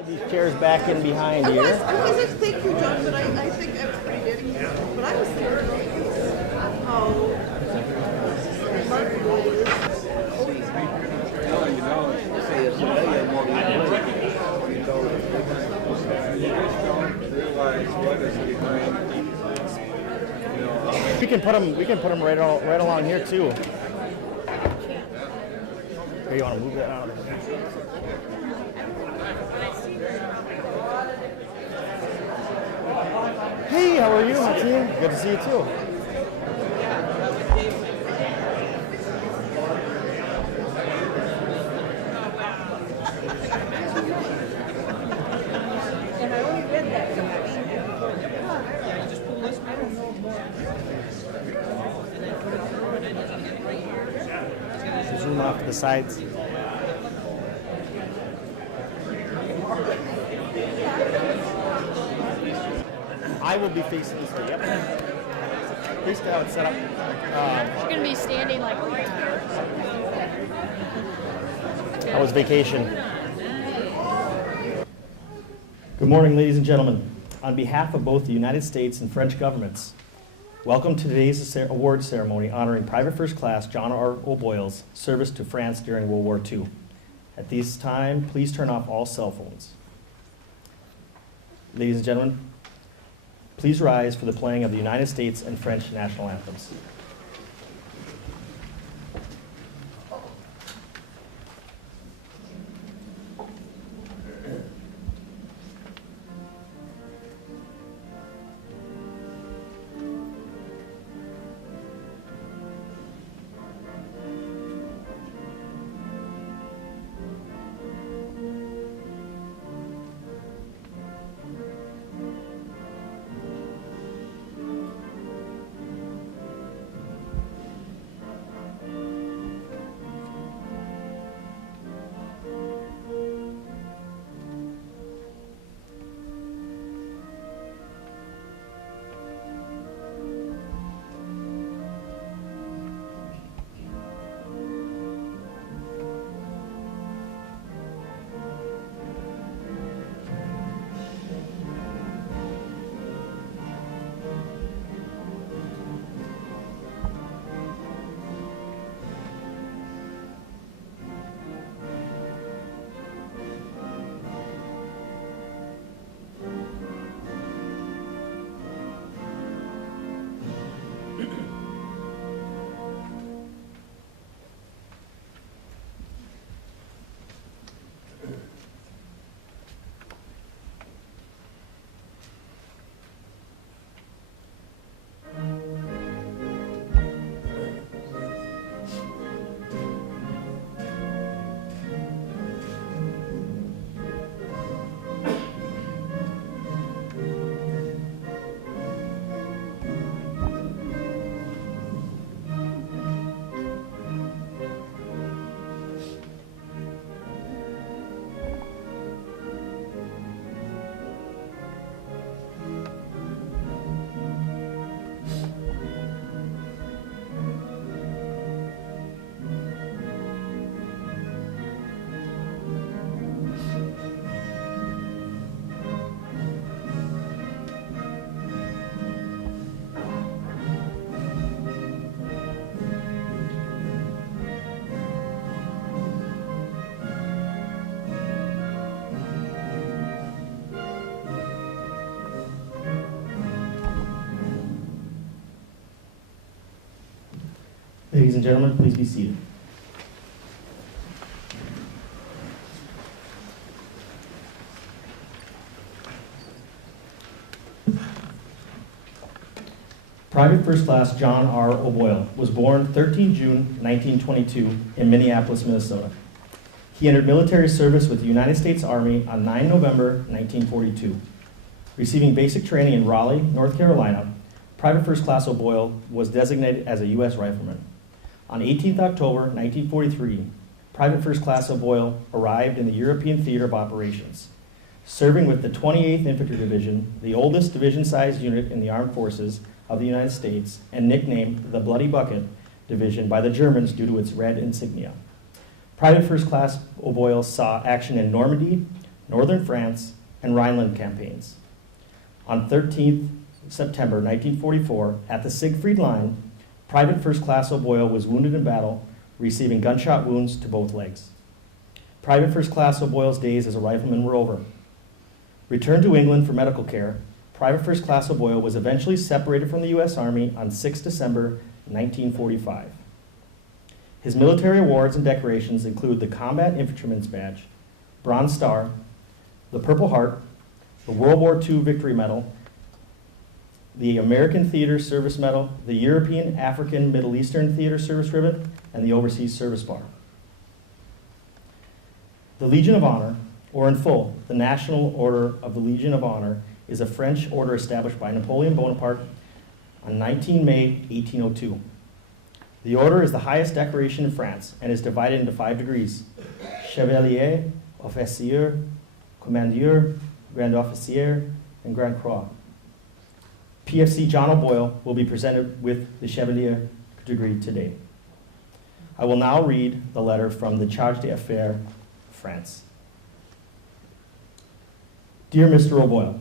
These chairs back in behind here. Thank you, John, but I think I was pretty dedicated. But I was thinking how remarkable it is. We can put them right along here too. Here, you want to move that out of there? Hey, how are you, Martine? Good to see you too. And I only read that. Zoom off to the sides. I will be facing this way. Yep. Basically how it's set up. You're going to be standing like right here. How was vacation? Good morning, ladies and gentlemen. On behalf of both the United States and French governments, welcome to today's award ceremony honoring Private First Class John R. O'Boyle's service to France during World War II. At this time, please turn off all cell phones. Ladies and gentlemen, please rise for the playing of the United States and French national anthems. Ladies and gentlemen, please be seated. Private First Class John R. O'Boyle was born 13 June 1922 in Minneapolis, Minnesota. He entered military service with the United States Army on 9 November 1942. Receiving basic training in Raleigh, North Carolina, Private First Class O'Boyle was designated as a U.S. rifleman. On 18 October 1943, Private First Class O'Boyle arrived in the European Theater of Operations, serving with the 28th Infantry Division, the oldest division-sized unit in the armed forces of the United States, and nicknamed the Bloody Bucket Division by the Germans due to its red insignia. Private First Class O'Boyle saw action in Normandy, Northern France, and Rhineland campaigns. On 13th September 1944, at the Siegfried Line, Private First Class O'Boyle was wounded in battle, receiving gunshot wounds to both legs. Private First Class O'Boyle's days as a rifleman were over. Returned to England for medical care, Private First Class O'Boyle was eventually separated from the U.S. Army on 6 December 1945. His military awards and decorations include the Combat Infantryman's Badge, Bronze Star, the Purple Heart, the World War II Victory Medal, the American Theater Service Medal, the European, African, Middle Eastern Theater Service Ribbon, and the Overseas Service Bar. The Legion of Honor, or in full, the National Order of the Legion of Honor, is a French order established by Napoleon Bonaparte on 19 May 1802. The order is the highest decoration in France and is divided into 5 degrees: Chevalier, Officier, Commandeur, Grand Officier, and Grand Croix. PFC John O'Boyle will be presented with the Chevalier degree today. I will now read the letter from the Charge d'Affaires, France. Dear Mr. O'Boyle,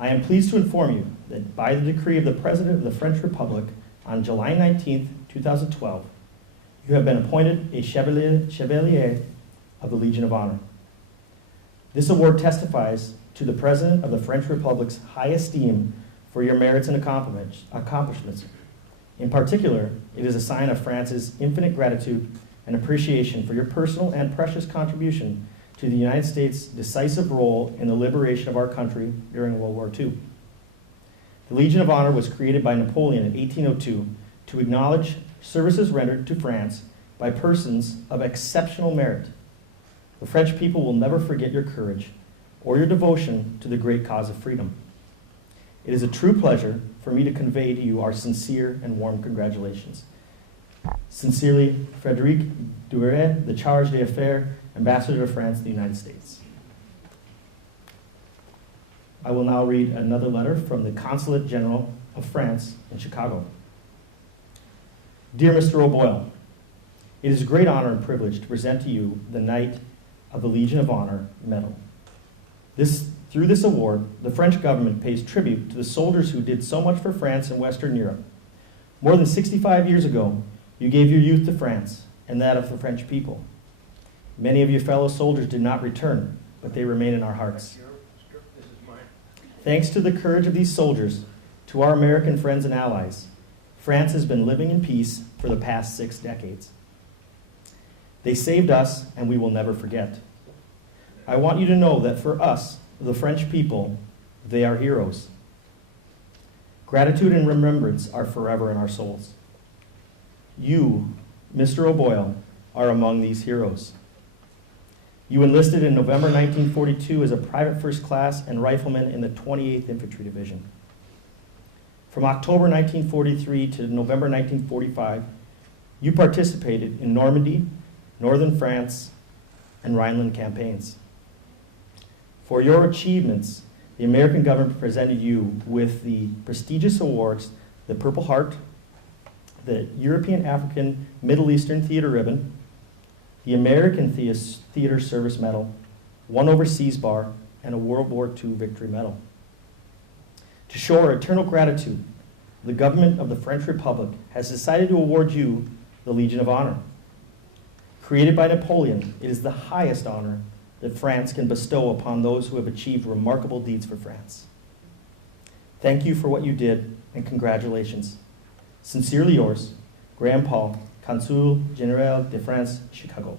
I am pleased to inform you that by the decree of the President of the French Republic on July 19, 2012, you have been appointed a Chevalier of the Legion of Honor. This award testifies to the President of the French Republic's high esteem for your merits and accomplishments. In particular, it is a sign of France's infinite gratitude and appreciation for your personal and precious contribution to the United States' decisive role in the liberation of our country during World War II. The Legion of Honor was created by Napoleon in 1802 to acknowledge services rendered to France by persons of exceptional merit. The French people will never forget your courage or your devotion to the great cause of freedom. It is a true pleasure for me to convey to you our sincere and warm congratulations. Sincerely, Frédéric Douret, the Charge d'Affaires, Ambassador to France in the United States. I will now read another letter from the Consulate General of France in Chicago. Dear Mr. O'Boyle, it is a great honor and privilege to present to you the Knight of the Legion of Honor Medal. Through this award, the French government pays tribute to the soldiers who did so much for France and Western Europe. More than 65 years ago, you gave your youth to France and that of the French people. Many of your fellow soldiers did not return, but they remain in our hearts. Thanks to the courage of these soldiers, to our American friends and allies, France has been living in peace for the past 6 decades. They saved us, and we will never forget. I want you to know that for us, the French people, they are heroes. Gratitude and remembrance are forever in our souls. You, Mr. O'Boyle, are among these heroes. You enlisted in November 1942 as a private first class and rifleman in the 28th Infantry Division. From October 1943 to November 1945, you participated in Normandy, Northern France, and Rhineland campaigns. For your achievements, the American government presented you with the prestigious awards, the Purple Heart, the European, African, Middle Eastern Theater Ribbon, the American Theater Service Medal, 1 Overseas Bar, and a World War II Victory Medal. To show our eternal gratitude, the government of the French Republic has decided to award you the Legion of Honor. Created by Napoleon, it is the highest honor that France can bestow upon those who have achieved remarkable deeds for France. Thank you for what you did, and congratulations. Sincerely yours, Graham Paul, Consul General de France, Chicago.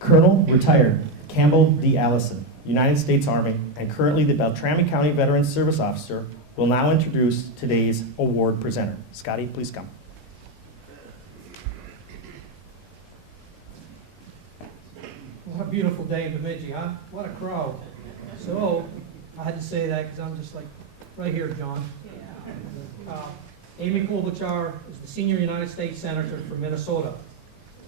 Colonel, retired, Campbell D. Allison, United States Army, and currently the Beltrami County Veterans Service Officer, will now introduce today's award presenter. Scotty, please come. What a beautiful day in Bemidji, huh? What a crowd. So, I had to say that because I'm just like, right here, John. Amy Klobuchar is the senior United States Senator from Minnesota.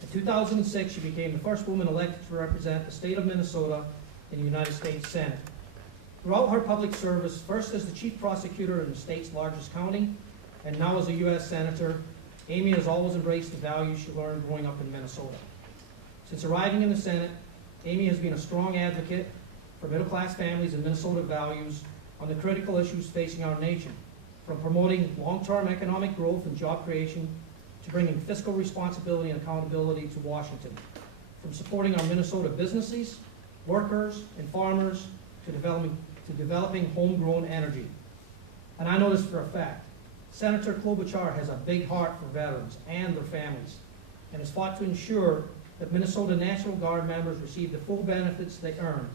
In 2006, she became the first woman elected to represent the state of Minnesota in the United States Senate. Throughout her public service, first as the chief prosecutor in the state's largest county, and now as a U.S. Senator, Amy has always embraced the values she learned growing up in Minnesota. Since arriving in the Senate, Amy has been a strong advocate for middle-class families and Minnesota values on the critical issues facing our nation, from promoting long-term economic growth and job creation to bringing fiscal responsibility and accountability to Washington, from supporting our Minnesota businesses, workers, and farmers to developing homegrown energy. And I know this for a fact. Senator Klobuchar has a big heart for veterans and their families and has fought to ensure that Minnesota National Guard members receive the full benefits they earn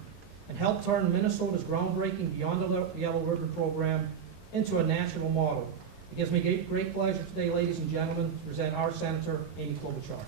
and help turn Minnesota's groundbreaking Beyond the Yellow Ribbon program into a national model. It gives me great pleasure today, ladies and gentlemen, to present our Senator, Amy Klobuchar.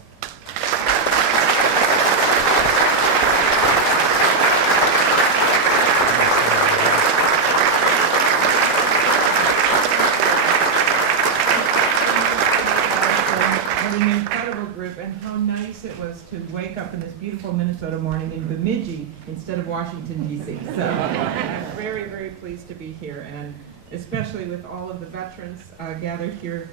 What an incredible group, and how nice it was to wake up in this beautiful Minnesota morning in Bemidji instead of Washington, D.C. So I'm very, very pleased to be here, and especially with all of the veterans gathered here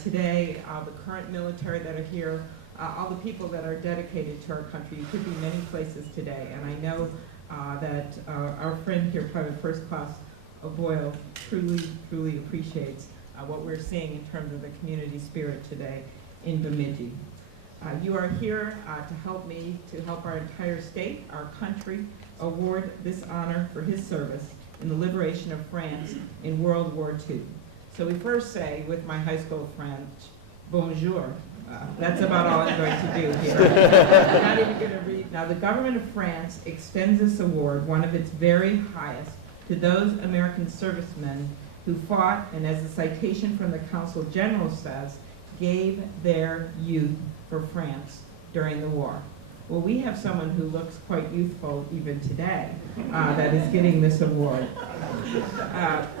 today, the current military that are here, all the people that are dedicated to our country. You could be many places today, and I know that our friend here, Private First Class O'Boyle, truly appreciates what we're seeing in terms of the community spirit today in Bemidji. You are here to help me, to help our entire state, our country, award this honor for his service in the liberation of France in World War II. So we first say, with my high school French, bonjour. That's about all I'm going to do here. I'm not even going to read. Now, the government of France extends this award, one of its very highest, to those American servicemen who fought, and as the citation from the Consul General says, gave their youth for France during the war. Well, we have someone who looks quite youthful even today that is getting this award.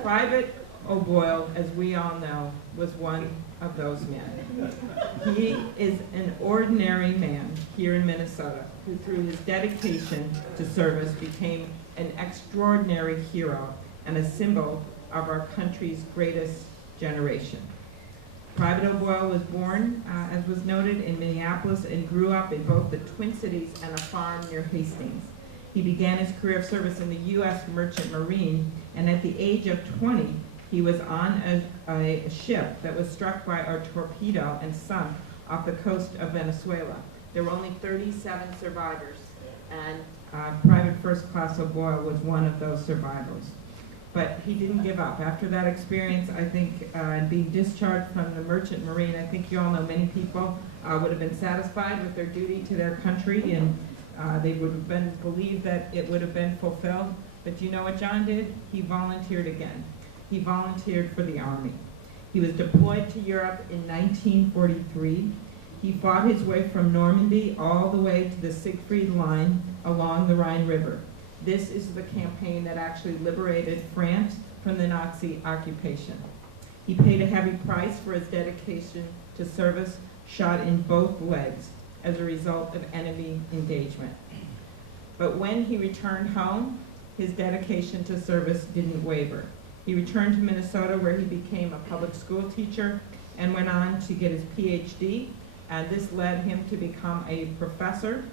Private O'Boyle, as we all know, was one of those men. He is an ordinary man here in Minnesota who, through his dedication to service, became an extraordinary hero and a symbol of our country's greatest generation. Private O'Boyle was born, as was noted, in Minneapolis and grew up in both the Twin Cities and a farm near Hastings. He began his career of service in the U.S. Merchant Marine, and at the age of 20, he was on a ship that was struck by a torpedo and sunk off the coast of Venezuela. There were only 37 survivors, and Private First Class O'Boyle was one of those survivors. But he didn't give up. After that experience, I think, being discharged from the Merchant Marine, I think you all know many people would have been satisfied with their duty to their country, and they would have been believed that it would have been fulfilled. But you know what John did? He volunteered again. He volunteered for the Army. He was deployed to Europe in 1943. He fought his way from Normandy all the way to the Siegfried Line along the Rhine River. This is the campaign that actually liberated France from the Nazi occupation. He paid a heavy price for his dedication to service, shot in both legs as a result of enemy engagement. But when he returned home, his dedication to service didn't waver. He returned to Minnesota, where he became a public school teacher and went on to get his PhD, and this led him to become a professor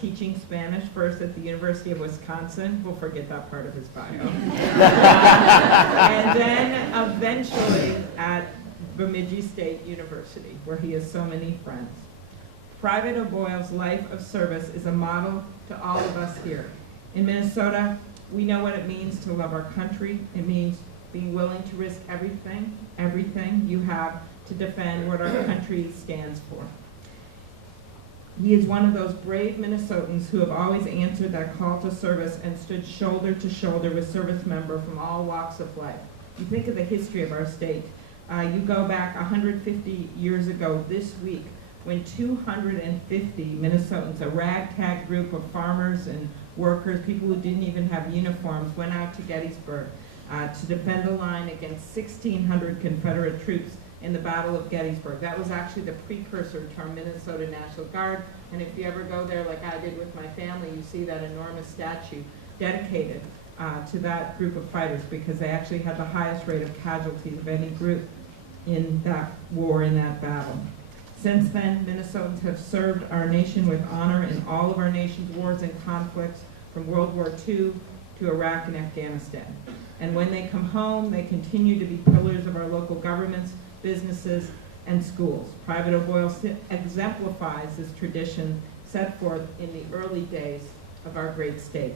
teaching Spanish, first at the University of Wisconsin. We'll forget that part of his bio. And then eventually at Bemidji State University, where he has so many friends. Private O'Boyle's life of service is a model to all of us here. In Minnesota, we know what it means to love our country. It means being willing to risk everything you have to defend what our country stands for. He is one of those brave Minnesotans who have always answered that call to service and stood shoulder to shoulder with service members from all walks of life. You think of the history of our state. You go back 150 years ago this week when 250 Minnesotans, a ragtag group of farmers and workers, people who didn't even have uniforms, went out to Gettysburg to defend the line against 1,600 Confederate troops in the Battle of Gettysburg. That was actually the precursor to our Minnesota National Guard, and if you ever go there like I did with my family, you see that enormous statue dedicated to that group of fighters, because they actually had the highest rate of casualties of any group. in that war, in that battle. Since then, Minnesotans have served our nation with honor in all of our nation's wars and conflicts, from World War II to Iraq and Afghanistan. And when they come home, they continue to be pillars of our local governments, businesses, and schools. Private O'Boyle exemplifies this tradition set forth in the early days of our great state.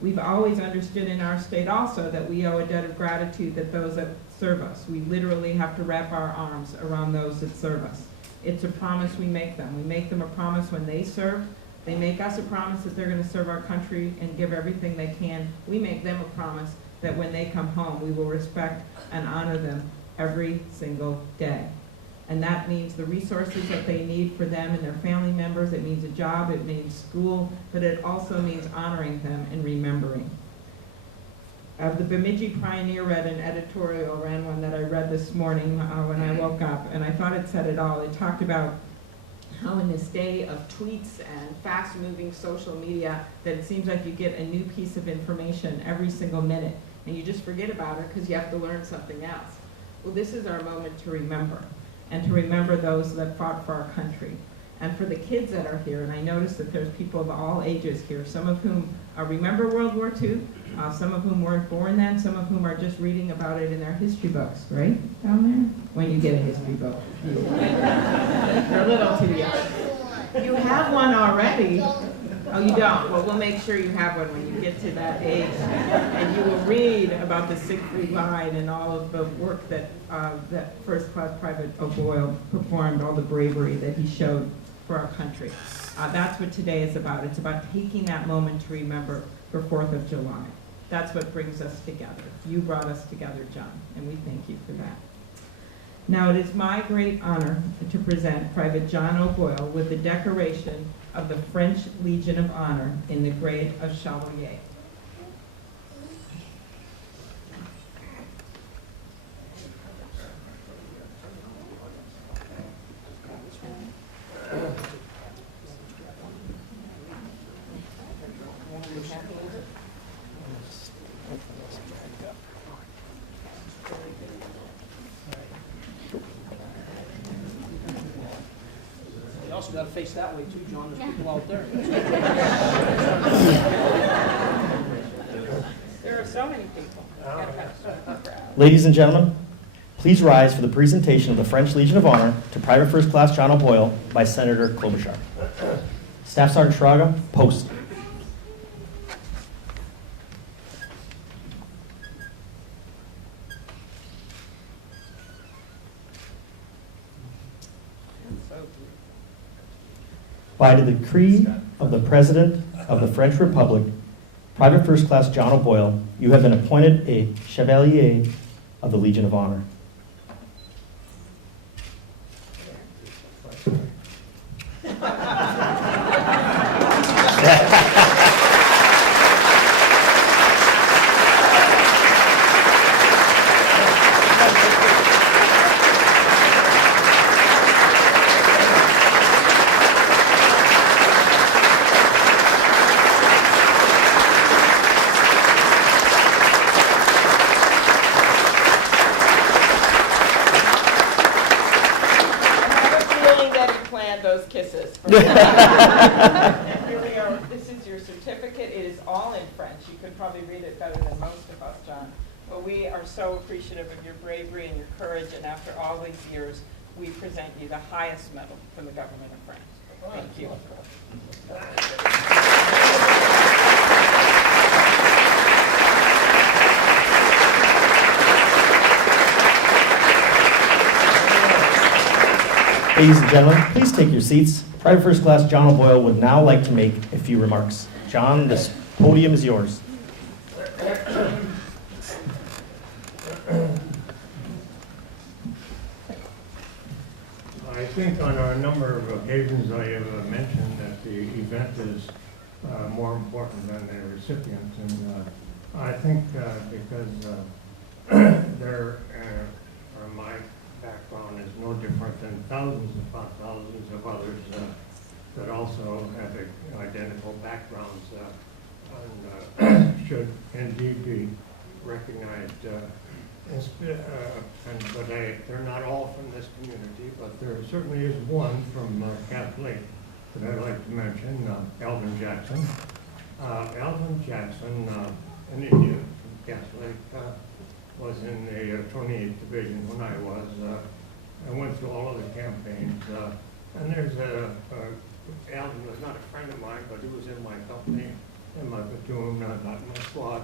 We've always understood in our state also that we owe a debt of gratitude that those that serve us. We literally have to wrap our arms around those that serve us. It's a promise we make them. We make them a promise when they serve. They make us a promise that they're going to serve our country and give everything they can. We make them a promise that when they come home, we will respect and honor them every single day. And that means the resources that they need for them and their family members. It means a job, it means school, but it also means honoring them and remembering. The Bemidji Pioneer read an editorial, ran one that I read this morning when I woke up, and I thought it said it all. It talked about how in this day of tweets and fast-moving social media that it seems like you get a new piece of information every single minute, and you just forget about it because you have to learn something else. Well, this is our moment to remember, and to remember those that fought for our country. And for the kids that are here, and I noticed that there's people of all ages here, some of whom remember World War II, some of whom weren't born then, some of whom are just reading about it in their history books, right, down there? When you get a history book. They're a little too young. You have one already. Oh, you don't? Well, we'll make sure you have one when you get to that age. And you will read about the Siegfried Line and all of the work that that First Class Private O'Boyle performed, all the bravery that he showed for our country. That's what today is about. It's about taking that moment to remember for 4th of July. That's what brings us together. You brought us together, John, and we thank you for that. Now, it is my great honor to present Private John O'Boyle with the decoration of the French Legion of Honor in the grade of Chevalier. You also got to face that way too, John. There's people out there. There are so many people. Ladies and gentlemen, please rise for the presentation of the French Legion of Honor to Private First Class John O'Boyle by Senator Klobuchar. Staff Sergeant Shraga, post. By the decree of the President of the French Republic, Private First Class John O'Boyle, you have been appointed a Chevalier of the Legion of Honor. Those kisses. And here we are. This is your certificate. It is all in French. You could probably read it better than most of us, John. But we are so appreciative of your bravery and your courage, and after all these years, we present you the highest medal from the government of France. Thank you. Ladies and gentlemen, please take your seats. Private First Class John O'Boyle would now like to make a few remarks. John, this podium is yours. I think on a number of occasions I have mentioned that the event is more important than the recipient, and I think because my background is no different than thousands upon thousands of others that also have identical backgrounds and should indeed be recognized But they're not all from this community, but there certainly is one from Cass Lake that I'd like to mention, Alvin Jackson. Alvin Jackson, an Indian from Cass Lake, was in the 28th Division when I was. I went through all of the campaigns. And there's Alvin was not a friend of mine, but he was in my company, in my platoon, not in my squad.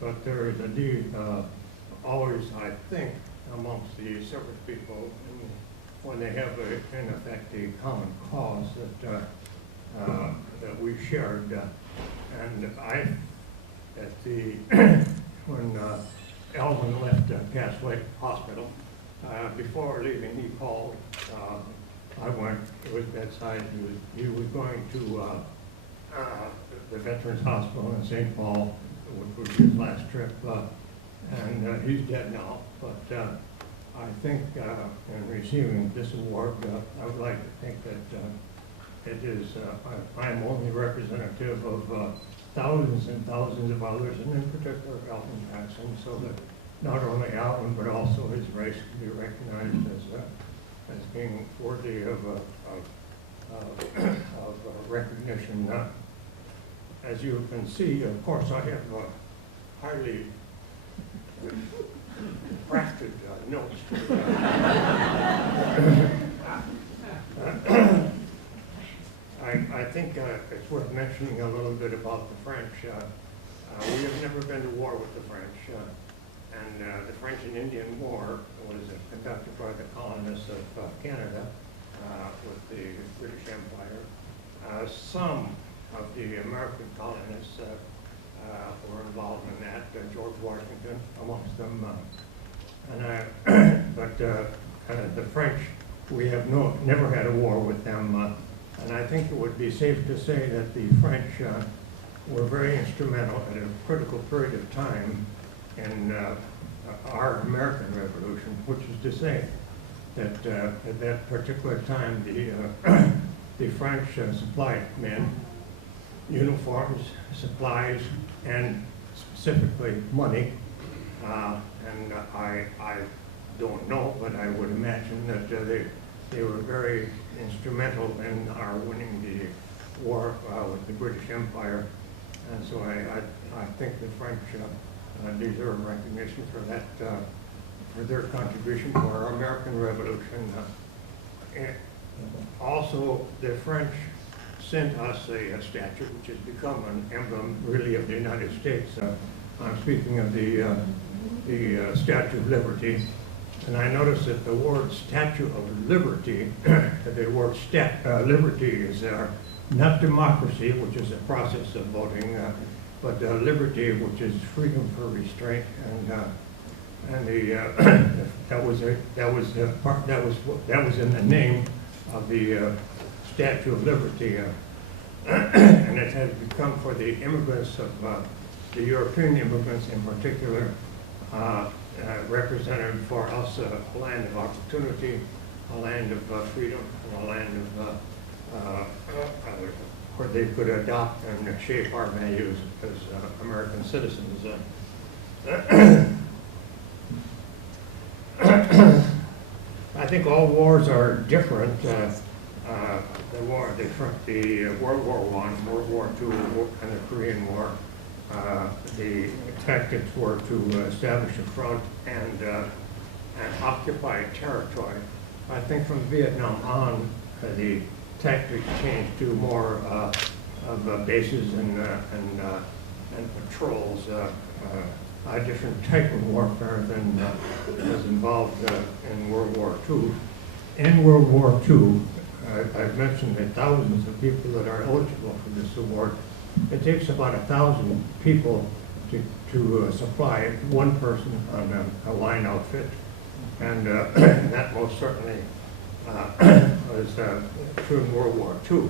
But there is indeed always, I think, amongst the service people, when they have, in effect, a common cause that we shared. And when Alvin left Cass Lake Hospital, before leaving, he called. I went to his bedside. He was going to the Veterans Hospital in St. Paul, which was his last trip. And he's dead now, but I think in receiving this award, I would like to think that it is, I'm only representative of thousands and thousands of others, and in particular Alvin Jackson, so that not only Alvin, but also his race can be recognized as being worthy of recognition. As you can see, of course, I have highly crafted notes. I think it's worth mentioning a little bit about the French. We have never been to war with the French, and the French and Indian War was conducted by the colonists of Canada with the British Empire. Some of the American colonists were involved in that, George Washington amongst them. But the French, we have never had a war with them, and I think it would be safe to say that the French were very instrumental at a critical period of time in our American Revolution, which is to say that at that particular time the French supplied men uniforms, supplies, and specifically money. And I don't know, but I would imagine that they were very instrumental in our winning the war with the British Empire. And so I think the French deserve recognition for that, for their contribution to our American Revolution. And also, the French sent us a statue which has become an emblem, really, of the United States. I'm speaking of the Statue of Liberty, and I noticed that the word Statue of Liberty, the word liberty is not democracy, which is a process of voting, but liberty, which is freedom for restraint, and that was in the name of the Statue of Liberty, and it has become for the immigrants of the European immigrants in particular, represented for us a land of opportunity, a land of freedom, and a land of where they could adopt and shape our values as American citizens. I think all wars are different. The World War I, World War II, and the Korean War, the tactics were to establish a front and occupy territory. I think from Vietnam on, the tactics changed to more of bases and patrols, a different type of warfare than was involved in World War II. In World War II, I've mentioned the thousands of people that are eligible for this award. It takes about 1,000 people to supply one person on a line outfit, and that most certainly was true in World War II.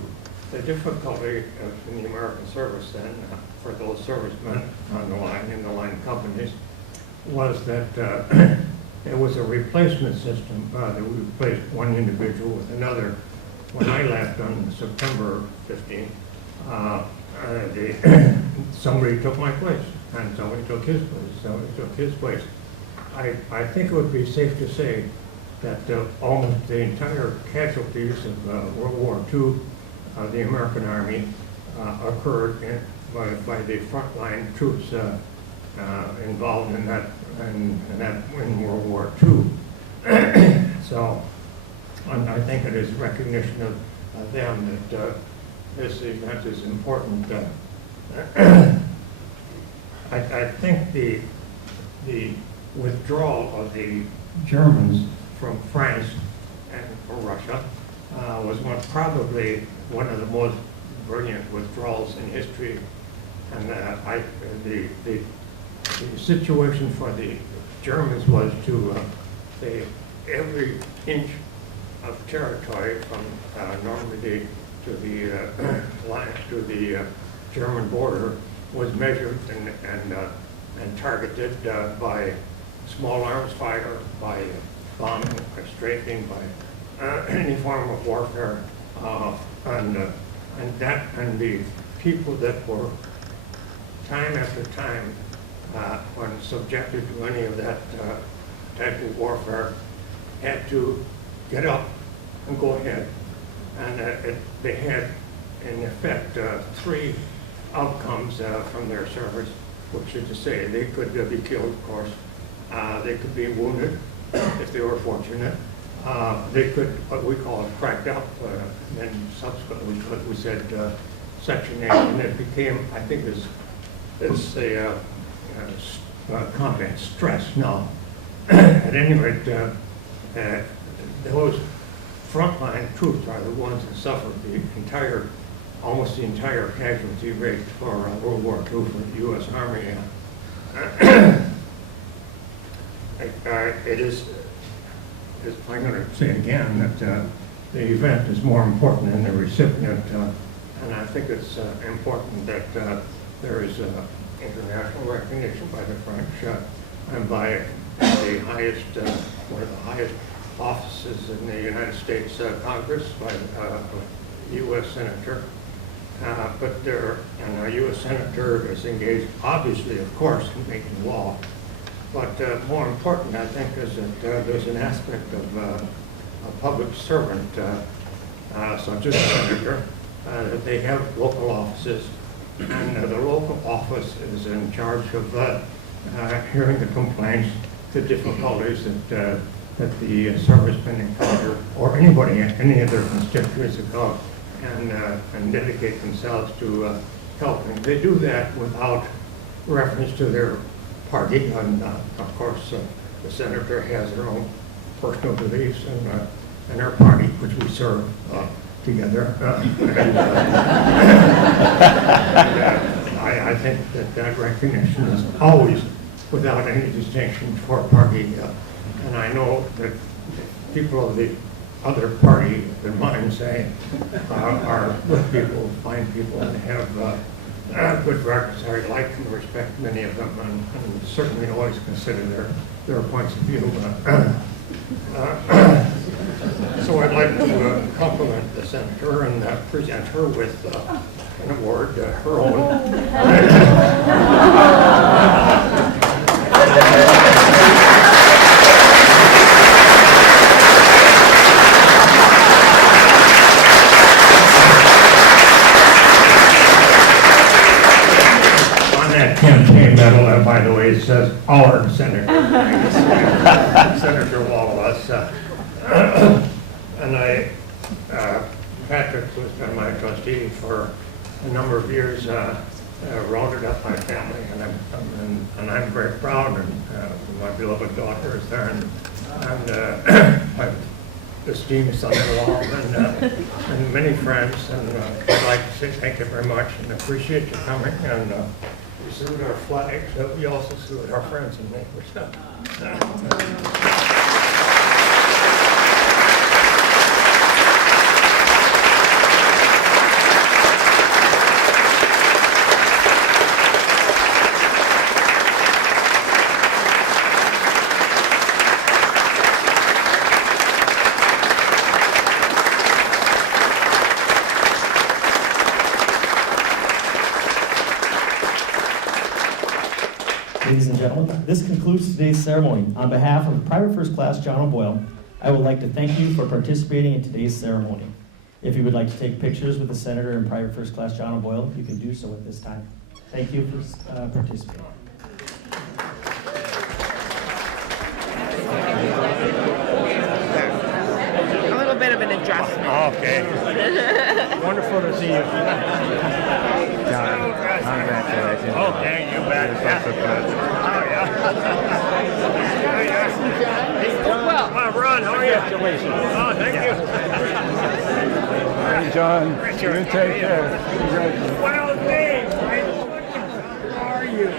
The difficulty in the American service then, for those servicemen on the line, in the line companies, was that there was a replacement system that we replaced one individual with another. When I left on September 15th, somebody took my place, and somebody took his place, somebody took his place. I think it would be safe to say that almost the entire casualties of World War II of the American Army occurred by the frontline troops involved in that in World War II. So I think it is recognition of them that this event is important. I think the withdrawal of the Germans from France and from Russia was probably one of the most brilliant withdrawals in history. And the situation for the Germans was to say every inch of territory from Normandy to the line to the German border was measured and targeted by small arms fire, by bombing, by strafing, by any form of warfare, and the people that were time after time when subjected to any of that type of warfare had to get up and go ahead, and they had in effect three outcomes from their service, which is to say they could be killed, of course, they could be wounded if they were fortunate, they could, what we call it, cracked up, and then subsequently we said Section 8, and it became, I think it's a combat stress now. At any rate, those frontline troops are the ones that suffered almost the entire casualty rate for World War II for the U.S. Army. I'm going to say again that the event is more important than the recipient, and I think it's important that there is international recognition by the French and by the highest, one of the highest offices in the United States Congress, by a U.S. Senator. And a U.S. Senator is engaged, obviously, of course, in making law. But more important, I think, is that there's an aspect of a public servant, such as a senator, that they have local offices, and the local office is in charge of hearing the complaints, the difficulties that the servicemen encounter, or anybody, any of their constituents encounter, and dedicate themselves to helping. They do that without reference to their party, and of course the senator has her own personal beliefs and our party, which we serve together. I think that recognition is always without any distinction for party, and I know that people of the other party than mine, say, are good people, fine people, and have good records. I like and respect many of them, and certainly always consider their points of view. So I'd like to compliment the senator and present her with an award, her own. Campaign medal, by the way, it says our senator, Senator of all of us. And Patrick was been my trustee for a number of years, rounded up my family, and I'm very proud, and my beloved daughter is there, and my esteemed son-in-law, and many friends, and I'd like to say thank you very much and appreciate you coming, and we salute our flag, but we also salute our friends and neighbors. Ladies and gentlemen, this concludes concludes today's ceremony. On behalf of Private First Class John O'Boyle, I would like to thank you for participating in today's ceremony. If you would like to take pictures with the Senator and Private First Class John O'Boyle, you can do so at this time. Thank you for participating. A little bit of an adjustment. Okay. Wonderful to see you. John, congratulations. Okay, you bet. Oh, yeah. Well, Ron, how are you? Congratulations. Oh, thank you. Hey, John, Richard, you take care. Well, Dave, how are you?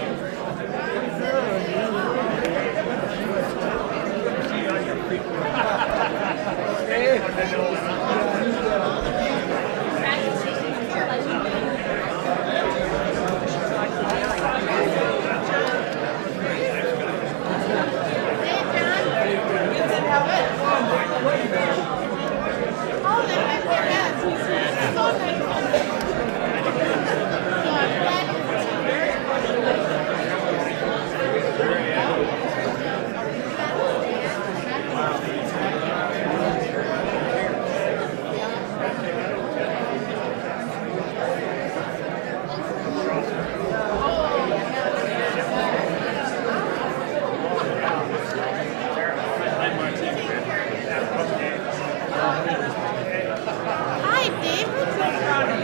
Hi, Dave. What's so proud of you?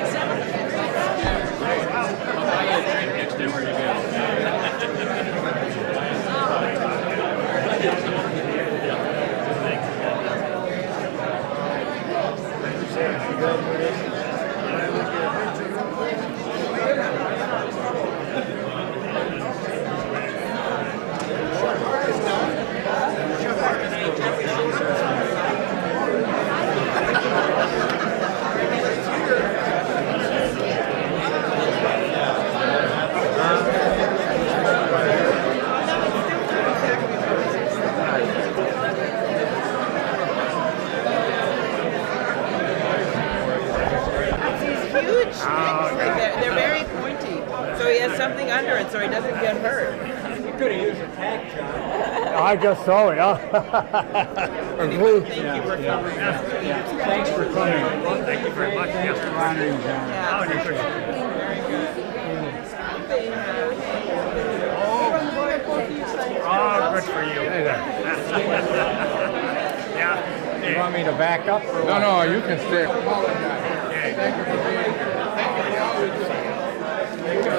Huge. They're very pointy. So he has something under it so he doesn't get hurt. You could have used a tack, John. I guess so, yeah. Anyway, thank you for coming. Thanks for coming. Well, thank you very much. Yes. Yeah. Oh, you're good. Oh, good for you. Yeah. You want me to back up? Or no, no, you can stay. Okay. Thank you for being here. Thank you for always Thank you.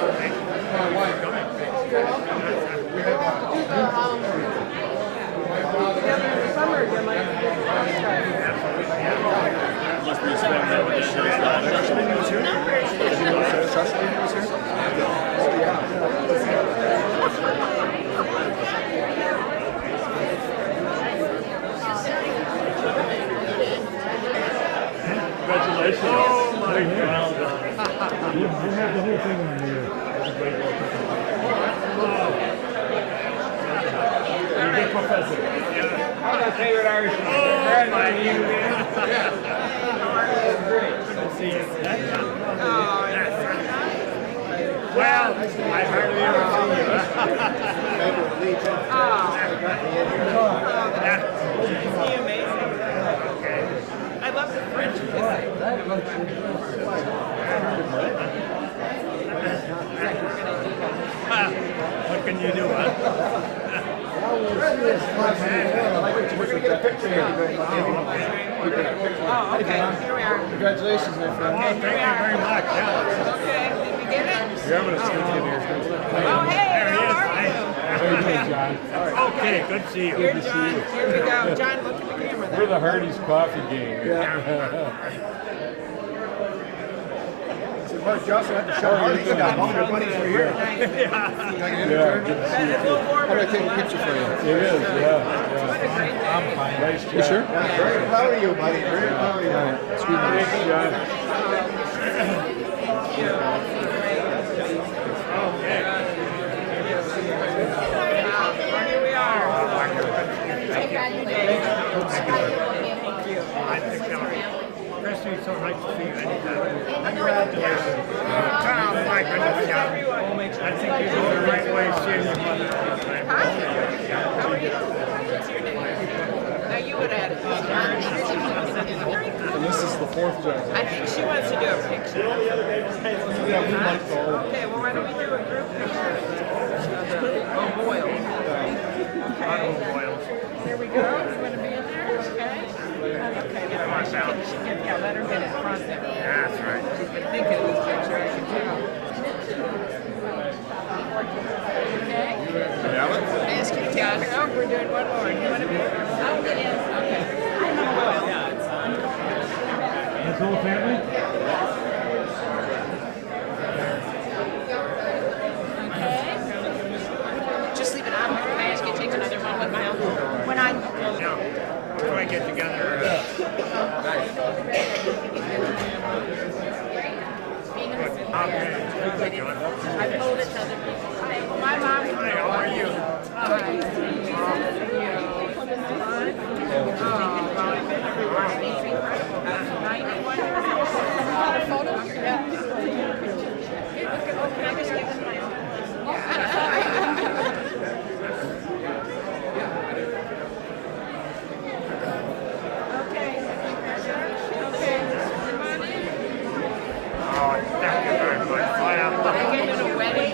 My wife. Congratulations. Oh, my God. You have the whole thing on here. You're a good professor. I'm my favorite Irish. Oh, my you, man. Great. Good to see you. Well, I hardly ever see you. Isn't he amazing? I love the French kissing. What can you do, huh? We're going to get a picture here. Oh, okay. Here we are. Congratulations, my friend. Oh, thank you very much. Yeah. Okay. Did we get it? You're having a stick in here. Oh, hey. There he How is. are you? How you doing, John? Okay, good to see you. Here, John. Here we go. John, look at the camera We're there. the Hardee's coffee gang. Mark Johnson had to shut Hardee's down. All your buddies were here. Yeah, good to see you. It's a little warmer. How do I take a picture for you? It is, yeah. What a great day. I'm fine. Nice job. You sure? Very proud of you, buddy. Very proud of you. Excuse me. Thanks, John. Here we are. Thank you. Thank you. Chris, Sue. So nice to see you anytime. Congratulations. Oh, my goodness, yeah. I think you're doing the right way, seeing your mother. Hi. How are you? What's your name? Now you would add it. And this is the fourth job. I think she wants to do a picture. Yeah, we like the whole. Okay, well, why don't we do a group picture? O'Boyle. Okay. There we go. You want to be in there? Okay. Okay. Yeah, let her get in front there. Yeah, that's right. She's been thinking of this picture, I can tell. Okay. Ask you to tell her. Oh, we're doing one more. You want to be? I'll get in. Okay. That's the whole family? Okay. Just leave it on. I ask you to take another one with my own. When I. Yeah. When I get together. I told it to other people. My mom. Hi, how are you? Oh, thank you very much. I get to a wedding.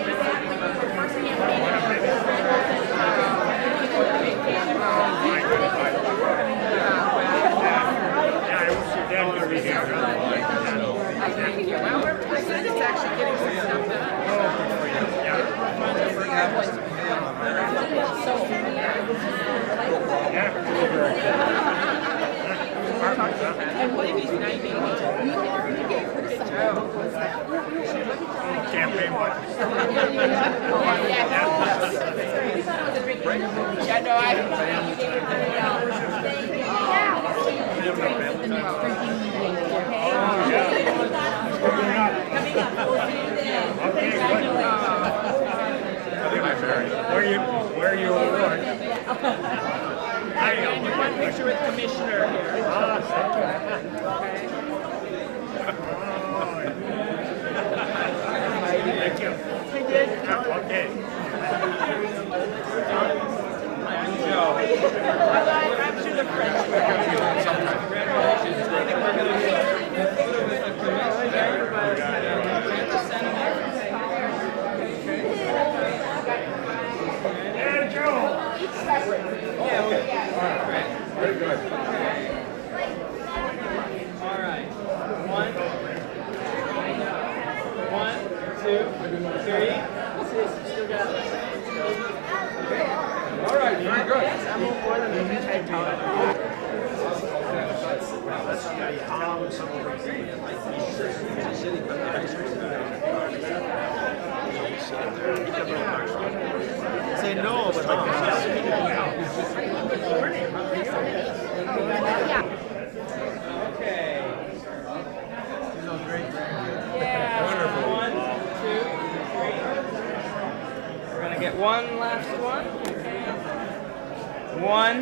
Yeah, I wish your dad could be here. Thank you. Well, my son is actually getting some stuff done. I believe he's 90. Campaign one. Yeah, no, Where are you award? I am. one picture with Commissioner here. Thank you. Okay. I'm sure the French will. Yeah, Joe. Very good. All right. One, two, three. All right, very good. I'm more than a type tolerant. Say no, but like okay. Yeah. One, two, three. We're gonna get one last one. One,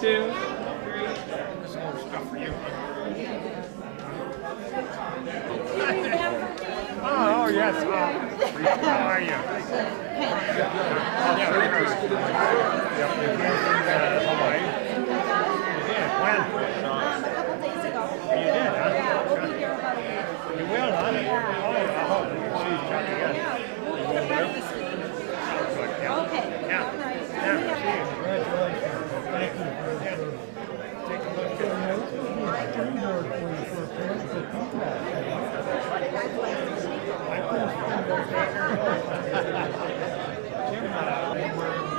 two, three. This is more stuff for you. Oh, yes. How are you? Yeah, very good. You came from Hawaii? You did? When? A couple days ago. You did, huh? Yeah, we'll be here about a week. You will, huh? Oh, I hope we can see each other again. Yeah, we'll get ready this week. Good, yeah. Okay. Yeah. All right. Yeah, see you. Congratulations. Thank you. Take a look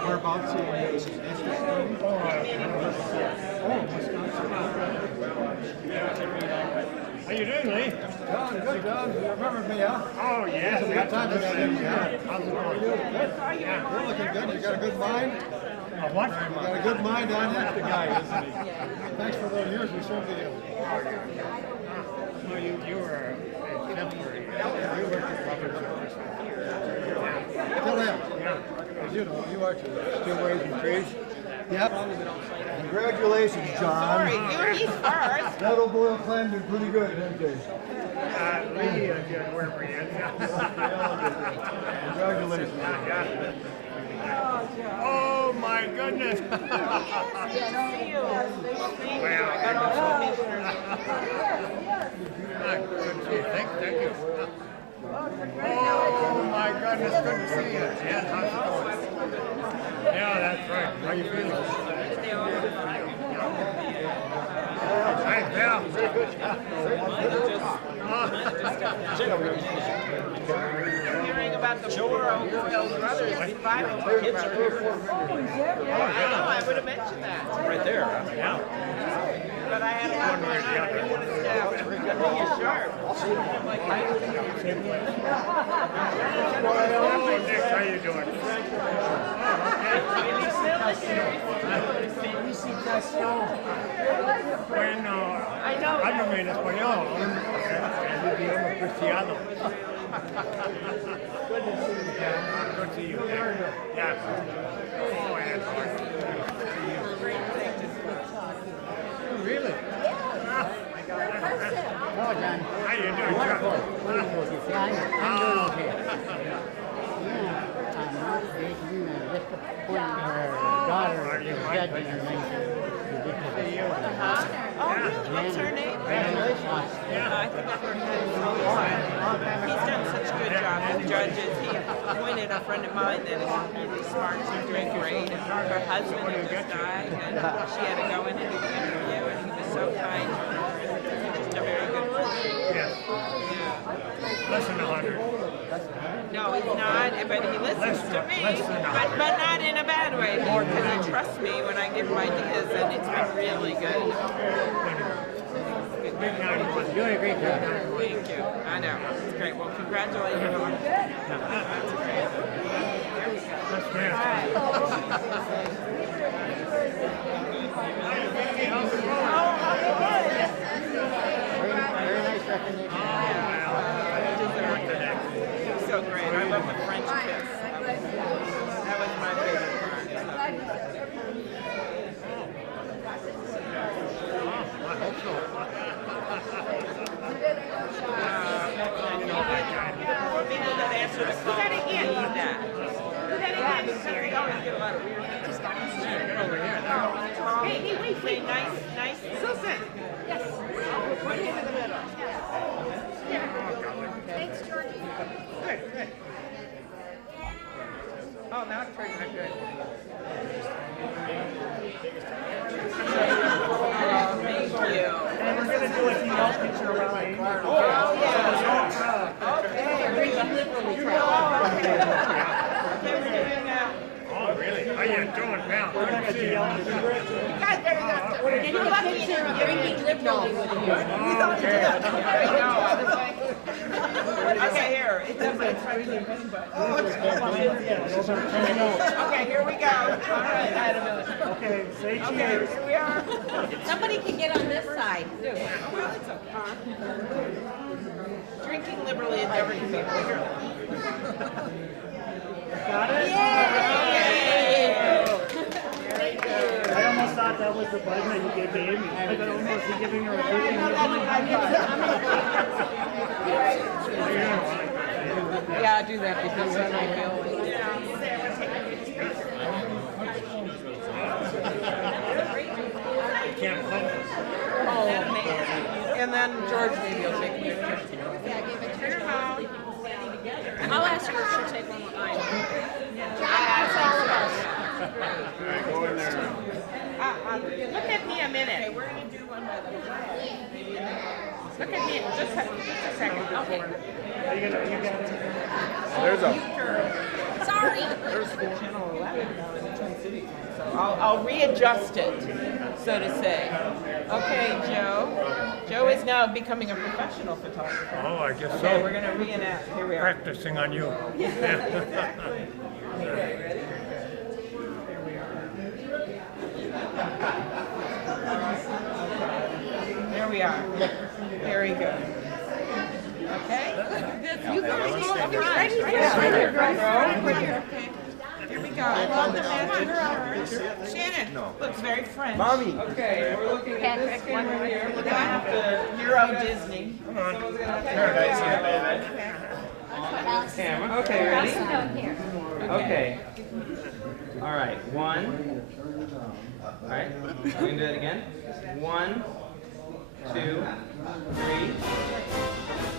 Whereabouts in How you doing, Lee? John, good, John. You remember me, huh? Oh, yes. It's a good time to get in here. How's it going? Good. You're looking good. You got a good mind? What? You got a good mind on you? The guy, isn't he? Thanks for those years we served you. Well, you were exemplary. You worked at public service. Tell them. As you know, you are to still raising trees. Yep. Congratulations, John. Sorry, he's first. That O'Boyle clan did pretty good, didn't they? Really good work for you. Congratulations. Oh my goodness. Good to see you. Thank you. Oh my goodness, good to see you. Yeah, how's it going? Yeah, that's right. How you feeling? Hi, pal. Hearing about the four O'Boyle brothers, 5 O'Boyle brothers. Yeah, I know, I would have mentioned that. Right there. Yeah. But I had a one more night. He would have stabbed. He's sharp. Oh, Nick, how you doing? Bueno, háblame en español. El idioma cristiano. Good to see you, Ken. Good to see you. Yeah. Oh, and really? Well done. How you doing, Chuck? I'm doing okay. Yeah, Mark Bateman, just appointed her daughter as judge in her What's her name? I think I've heard that. He's done such a good job with judges. He appointed a friend of mine that is really smart. She's doing great. And her husband had just died, and she had to go in and do the interview, and he was so kind. Just a very good person. Yes. Yeah. Less than 100. No, he's not, but he listens to me. But not in a bad way, because he trusts me when I give him ideas, and it's been really good. You're doing a great job. Thank you. I know. It's great. Well, congratulations on that. That's great. There we go. All right. Very nice recognition. He's so great. I love the French kiss. That was my favorite part. I hope so. People that answer the phone need that. Siri. Get a lot of weird Get over here now. Hey, wait. Nice. Susan. Yes. Put him in the middle. Thanks, Georgie. Good. Oh, now it's turning out good. Thank you. And we're going to do a female picture around Amy. Oh, yeah. Okay. We're doing Oh, really? How you doing, pal? Good to see you. you guys better not. You're lucky you're drinking liberally with you. Okay. Okay, here. It's definitely Okay, here we go. All right. Okay, say cheers. Okay, here we are. Somebody can get on this side, too. Well, it's okay. Drinking liberally is never can be bigger. Got it? Yay! I almost thought that was the button that you gave to Amy. I thought almost you giving her a Yeah, do that because then I feel like. Can't come. Oh, and then George maybe will take me. I'll ask her if she'll take one with mine. Go in there. Look at me a minute. Okay, we're going to do one by the Look at me just a second. Okay. There's a. Sorry. Channel 11 down in the Twin Cities. So I'll readjust it, so to say. Okay, Joe. Joe is now becoming a professional photographer. Oh, I guess Okay, so. we're going to reenact. Here we are. Practicing on you. Exactly. Okay, ready? Here we are. There we are. Very good. Okay? You guys all right here. Right here. Okay. Here we go. go. I love the matching shirt. Shannon looks very French. Mommy. Okay, we're looking at this camera here. We're gonna have to Euro Disney. Come on. Paradise here, baby. Camera. Okay, ready? Here. Okay. All right. One. All right. We're gonna do it again. 1, 2, 3.